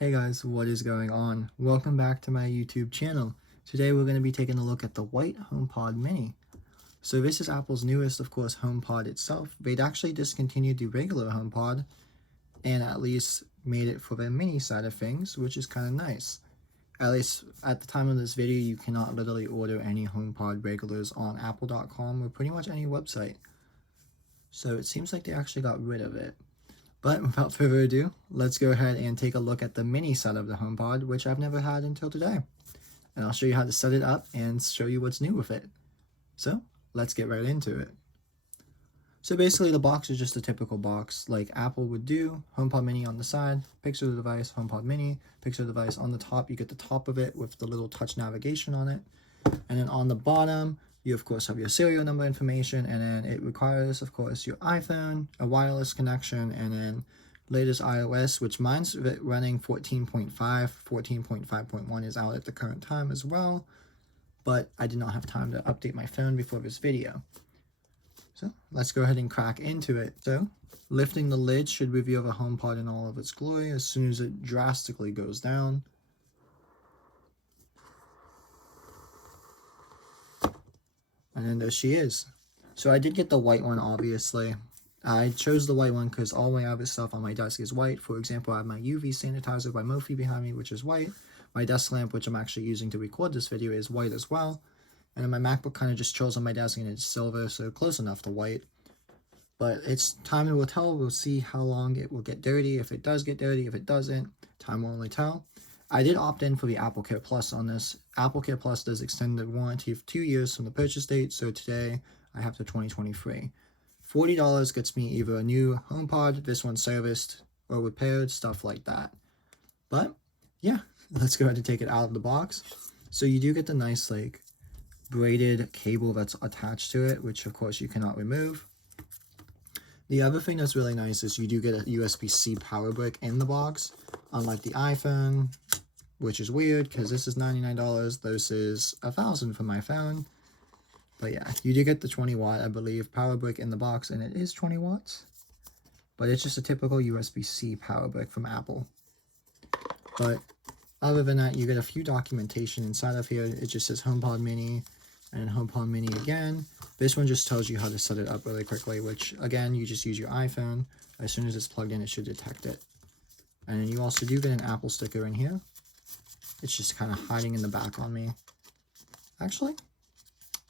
Hey guys, what is going on? Welcome back to my YouTube channel. Today we're going to be taking a look at the white HomePod mini. So this is Apple's newest, of course, HomePod itself. They'd actually discontinued the regular HomePod and at least made it for the mini side of things, which is kind of nice. At least at the time of this video, you cannot literally order any HomePod regulars on apple.com or pretty much any website. So it seems like they actually got rid of it. But without further ado, let's go ahead and take a look at the mini set of the HomePod, which I've never had until today. And I'll show you how to set it up and show you what's new with it. So let's get right into it. So basically the box is just a typical box like Apple would do. HomePod mini on the side, picture of the device, HomePod mini, picture of the device on the top. You get the top of it with the little touch navigation on it. And then on the bottom, you of course have your serial number information, and then it requires of course your iPhone, a wireless connection, and then latest iOS, which mine's running 14.5. 14.5.1 is out at the current time as well, but I did not have time to update my phone before this video. So let's go ahead and crack into it. So lifting the lid should reveal the HomePod in all of its glory as soon as it drastically goes down. And then there she is. So I did get the white one, obviously. I chose the white one because all my other stuff on my desk is white. For example, I have my UV sanitizer by iMovie behind me, which is white. My desk lamp, which I'm actually using to record this video, is white as well. And then my MacBook kind of just chills on my desk and it's silver, so close enough to white. But it's time will tell. We'll see how long it will get dirty. If it does get dirty, if it doesn't, time will only tell. I did opt in for the Apple Care Plus on this. Apple Care Plus does extend the warranty of 2 years from the purchase date, so today I have to 2023. $40 gets me either a new HomePod, this one serviced or repaired, stuff like that. But yeah, let's go ahead and take it out of the box. So you do get the nice like braided cable that's attached to it, which of course you cannot remove. The other thing that's really nice is you do get a USB-C power brick in the box, unlike the iPhone, which is weird because this is $99, this is $1,000 for my phone. But yeah, you do get the 20 watt, I believe, power brick in the box, and it is 20 watts. But it's just a typical USB-C power brick from Apple. But other than that, you get a few documentation inside of here. It just says HomePod mini and HomePod mini again. This one just tells you how to set it up really quickly, which again, you just use your iPhone. As soon as it's plugged in, it should detect it. And then you also do get an Apple sticker in here. It's just kind of hiding in the back on me. Actually,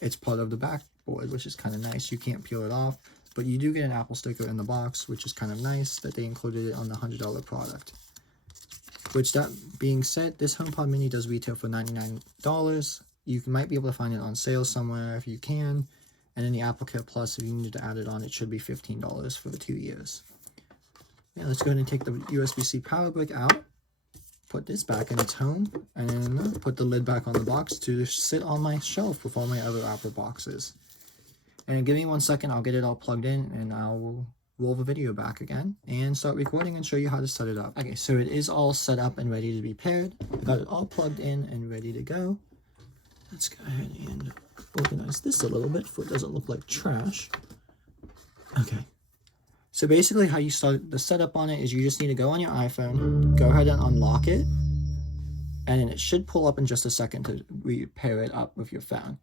it's part of the backboard, which is kind of nice. You can't peel it off, but you do get an Apple sticker in the box, which is kind of nice that they included it on the $100 product. Which, that being said, this HomePod mini does retail for $99. You might be able to find it on sale somewhere if you can. And in the Apple Care Plus, if you need to add it on, it should be $15 for the 2 years. Yeah, let's go ahead and take the USB-C power brick out. Put this back in its home. And then put the lid back on the box to sit on my shelf with all my other Apple boxes. And give me 1 second, I'll get it all plugged in and I'll roll the video back again and start recording and show you how to set it up. Okay, so it is all set up and ready to be paired. Got it all plugged in and ready to go. Let's go ahead and organize this a little bit so it doesn't look like trash. Okay. So basically how you start the setup on it is you just need to go on your iPhone, go ahead and unlock it, and then it should pull up in just a second to pair it up with your phone.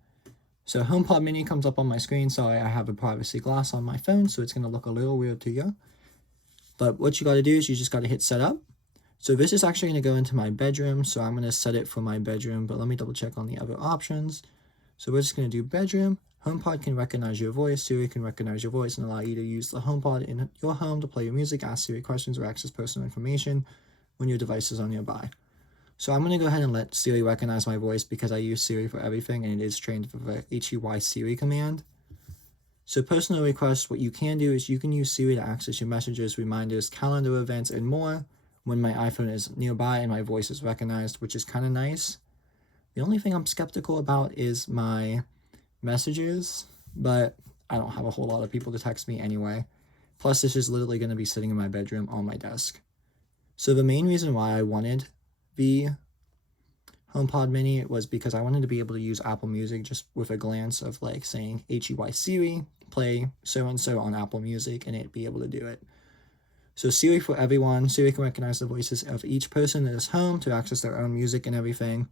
So HomePod mini comes up on my screen. Sorry, I have a privacy glass on my phone, so it's going to look a little weird to you. But what you got to do is you just got to hit setup. So this is actually going to go into my bedroom, so I'm going to set it for my bedroom, but let me double check on the other options. So we're just going to do bedroom. HomePod can recognize your voice, Siri can recognize your voice and allow you to use the HomePod in your home to play your music, ask Siri questions, or access personal information when your device is on nearby. So I'm going to go ahead and let Siri recognize my voice because I use Siri for everything and it is trained for the HEY Siri command. So personal requests, what you can do is you can use Siri to access your messages, reminders, calendar events, and more when my iPhone is nearby and my voice is recognized, which is kind of nice. The only thing I'm skeptical about is my messages, but I don't have a whole lot of people to text me anyway. Plus, this is literally going to be sitting in my bedroom on my desk. So the main reason why I wanted the HomePod mini was because I wanted to be able to use Apple Music just with a glance of like saying HEY Siri, play so-and-so on Apple Music, and it'd be able to do it. So Siri for everyone. Siri can recognize the voices of each person in his home to access their own music and everything.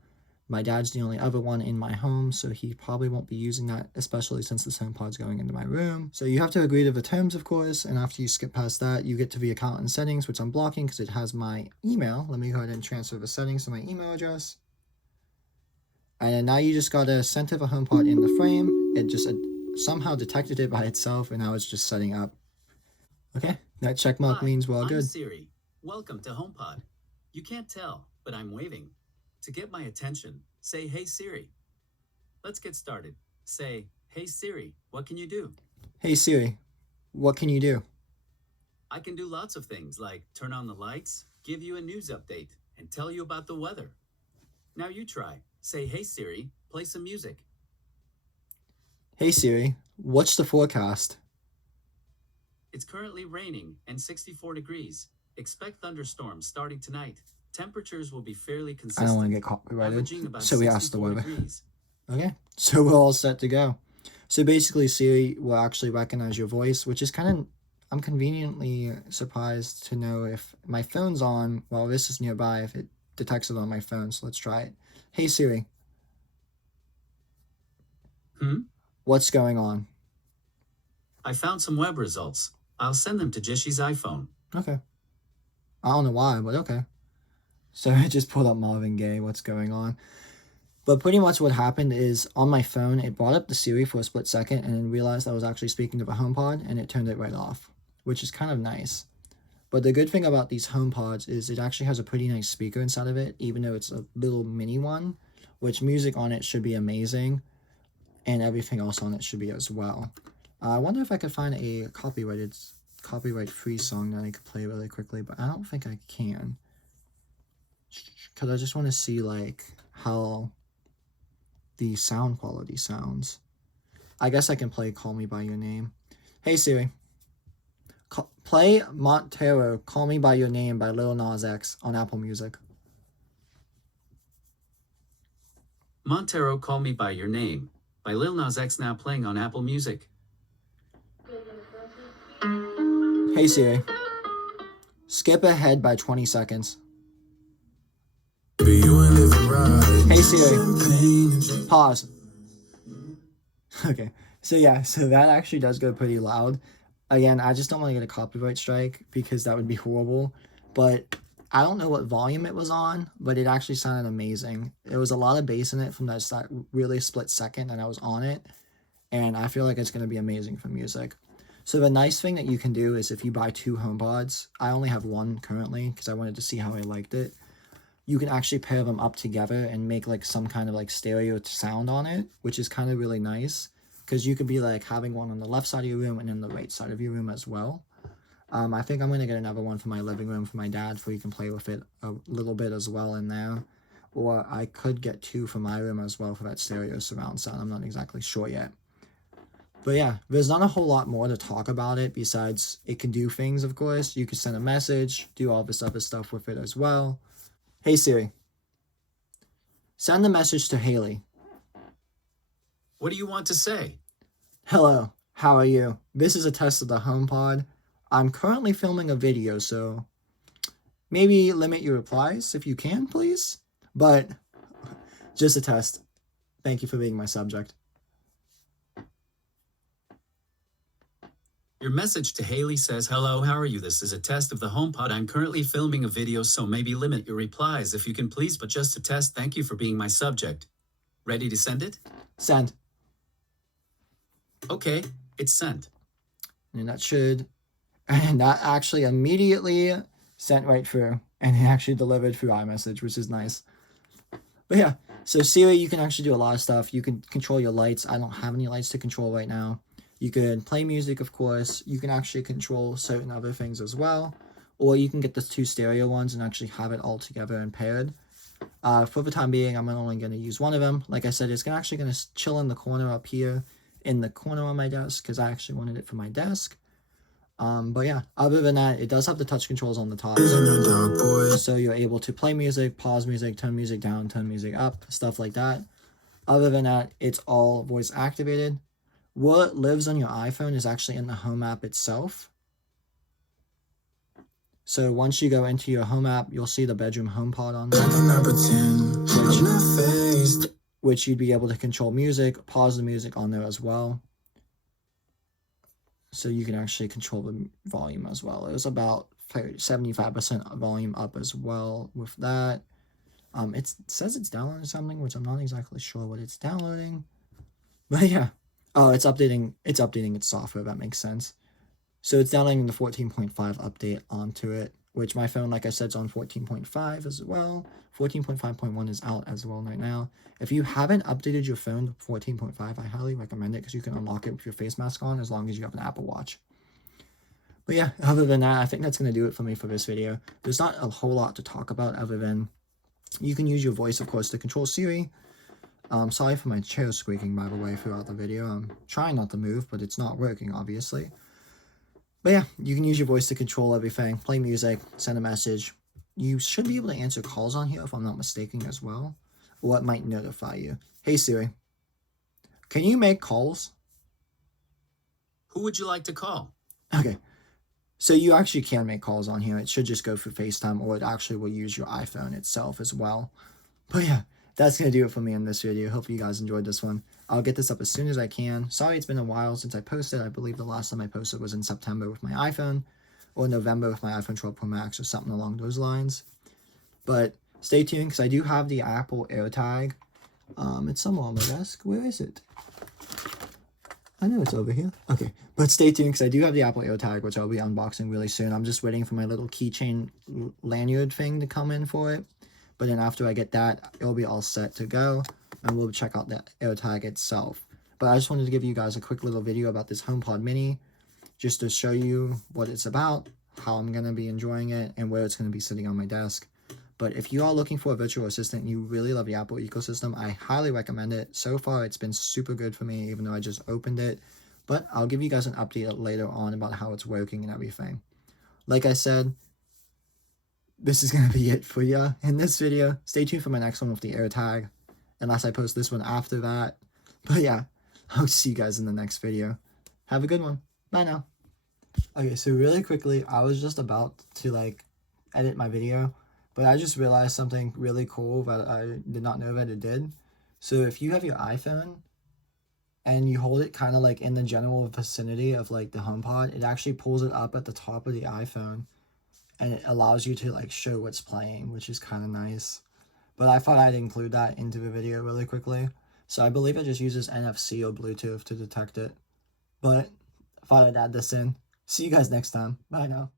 My dad's the only other one in my home, so he probably won't be using that, especially since this HomePod's going into my room. So you have to agree to the terms, of course, and after you skip past that, you get to the account and settings, which I'm blocking because it has my email. Let me go ahead and transfer the settings to my email address. And then now you just gotta center the HomePod in the frame. It just somehow detected it by itself, and now it's just setting up. Okay, that check mark means we're all good. I'm Siri. Welcome to HomePod. You can't tell, but I'm waving. To get my attention, say, "Hey Siri." Let's get started. Say, "Hey Siri, what can you do?" Hey Siri, what can you do? I can do lots of things like turn on the lights, give you a news update, and tell you about the weather. Now you try. Say, "Hey Siri, play some music." Hey Siri, what's the forecast? It's currently raining and 64 degrees. Expect thunderstorms starting tonight. Temperatures will be fairly I consistent. don't want to get copyrighted, averaging about so we asked the 64 weather. degrees. Okay, so we're all set to go. So basically Siri will actually recognize your voice, which is kind of, I'm conveniently surprised to know if my phone's on while this is nearby, if it detects it on my phone. So let's try it. Hey Siri. What's going on? I found some web results. I'll send them to Jishy's iPhone. Okay. I don't know why, but okay. So I just pulled up Marvin Gaye, what's going on. But pretty much what happened is on my phone, it brought up the Siri for a split second and then realized I was actually speaking to the HomePod and it turned it right off, which is kind of nice. But the good thing about these HomePods is it actually has a pretty nice speaker inside of it, even though it's a little mini one, which music on it should be amazing and everything else on it should be as well. I wonder if I could find a copyright-free song that I could play really quickly, but I don't think I can. Because I just want to see, like, how the sound quality sounds. I guess I can play Call Me By Your Name. Hey Siri, play Montero, Call Me By Your Name by Lil Nas X on Apple Music. Montero, Call Me By Your Name by Lil Nas X now playing on Apple Music. Hey Siri, skip ahead by 20 seconds. Hey Siri, pause. Okay, so yeah, so that actually does go pretty loud. Again, I just don't want to get a copyright strike because that would be horrible. But I don't know what volume it was on, but it actually sounded amazing. There was a lot of bass in it from that really split second that I was on it. And I feel like it's going to be amazing for music. So the nice thing that you can do is if you buy 2 HomePods, I only have one currently because I wanted to see how I liked it. You can actually pair them up together and make like some kind of like stereo sound on it, which is kind of really nice because you could be like having one on the left side of your room and then the right side of your room as well. I think I'm going to get another one for my living room for my dad so he can play with it a little bit as well in there. Or I could get 2 for my room as well for that stereo surround sound. I'm not exactly sure yet. But yeah, there's not a whole lot more to talk about it besides it can do things, of course. You can send a message, do all this other stuff with it as well. Hey Siri, send the message to Haley. What do you want to say? Hello, how are you? This is a test of the HomePod. I'm currently filming a video, so maybe limit your replies if you can, please. But just a test. Thank you for being my subject. Your message to Haley says, "Hello, how are you? This is a test of the HomePod. I'm currently filming a video, so maybe limit your replies if you can, please, but just a test. Thank you for being my subject." Ready to send it? Send. Okay, it's sent. And that actually immediately sent right through. And it actually delivered through iMessage, which is nice. But yeah, so Siri, you can actually do a lot of stuff. You can control your lights. I don't have any lights to control right now. You can play music, of course. You can actually control certain other things as well. Or you can get the 2 stereo ones and actually have it all together and paired. For the time being, I'm only going to use one of them. Like I said, it's actually going to chill in the corner up here in the corner on my desk because I actually wanted it for my desk. But yeah, other than that, it does have the touch controls on the top. So you're able to play music, pause music, turn music down, turn music up, stuff like that. Other than that, it's all voice activated. What lives on your iPhone is actually in the Home app itself. So once you go into your home app, you'll see the bedroom HomePod on there, which you'd be able to control music, pause the music on there as well. So you can actually control the volume as well. It was about 75% volume up as well with that. It says it's downloading something, which I'm not exactly sure what it's downloading. But yeah. Oh, it's updating its software, that makes sense. So it's downloading the 14.5 update onto it, which my phone, like I said, is on 14.5 as well. 14.5.1 is out as well right now. If you haven't updated your phone to 14.5, I highly recommend it because you can unlock it with your face mask on as long as you have an Apple Watch. But yeah, other than that, I think that's going to do it for me for this video. There's not a whole lot to talk about other than you can use your voice, of course, to control Siri. Sorry for my chair squeaking, by the way, throughout the video. I'm trying not to move, but it's not working, obviously. But yeah, you can use your voice to control everything, play music, send a message. You should be able to answer calls on here, if I'm not mistaken, as well. Or it might notify you. Hey Siri, can you make calls? Who would you like to call? Okay, so you actually can make calls on here. It should just go through FaceTime, or it actually will use your iPhone itself as well. But yeah, that's going to do it for me in this video. Hope you guys enjoyed this one. I'll get this up as soon as I can. Sorry it's been a while since I posted. I believe the last time I posted was in September with my iPhone, or November with my iPhone 12 Pro Max, or something along those lines. But stay tuned, because I do have the Apple AirTag. It's somewhere on my desk. Where is it? I know it's over here. Okay, but stay tuned, because I do have the Apple AirTag, which I'll be unboxing really soon. I'm just waiting for my little keychain lanyard thing to come in for it. But then after I get that, it'll be all set to go, and we'll check out the AirTag itself. But I just wanted to give you guys a quick little video about this HomePod Mini, just to show you what it's about, how I'm going to be enjoying it, and where it's going to be sitting on my desk. But if you are looking for a virtual assistant and you really love the Apple ecosystem, I highly recommend it. So far, it's been super good for me, even though I just opened it. But I'll give you guys an update later on about how it's working and everything. Like I said, this is going to be it for you in this video. Stay tuned for my next one with the AirTag, unless I post this one after that. But yeah, I'll see you guys in the next video. Have a good one. Bye now. Okay, so really quickly, I was just about to edit my video, but I just realized something really cool that I did not know that it did. So if you have your iPhone and you hold it kind of in the general vicinity of the HomePod, it actually pulls it up at the top of the iPhone. And it allows you to show what's playing, which is kind of nice. But I thought I'd include that into the video really quickly. So I believe it just uses NFC or Bluetooth to detect it. But I thought I'd add this in. See you guys next time. Bye now.